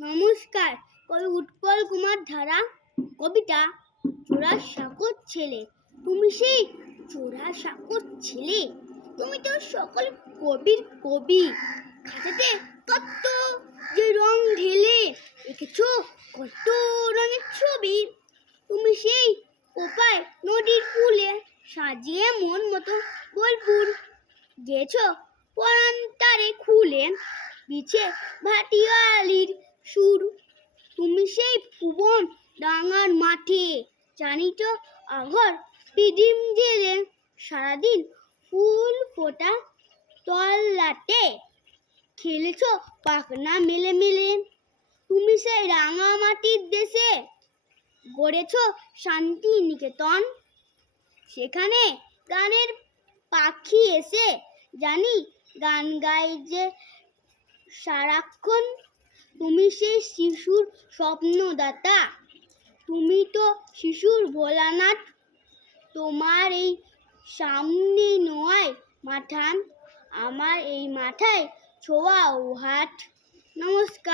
নমস্কার। কবি উৎপল কুমার ধারা, কবিতা চোরা সাকর ছেলে। তুমি সেই চোরা সাকর ছেলে? তুমি তো সকল কবির কবি। খাতাতে কত যে রং ঢেলে এঁকেছো, কত রঙের ছবি। তুমি সেই কোপায় নদীর ফুলে সাজিয়ে মন মতো বোলপুর গেছ পরান্তারে খুলে। বিছে ভাটিয়ালির সুর। তুমি সেই ভুবন ডাঙার মাঠে জানি তো আঘর পিদিম জেলে সারাদিন ফুল ফোটা তল্লাটে খেলেছ পাখনা মেলে মেলে তুমি সেই রাঙা মাটির দেশে গড়েছ শান্তি নিকেতন সেখানে গানের পাখি এসে জানি গান গাই যে সারাক্ষণ তুমি সেই শিশুর স্বপ্নদাতা। তুমি তো শিশুর ভোলানাথ। তোমার এই সামনে নয় মাঠান। আমার এই মাথায় ছোঁয়া ও হাট নমস্কার।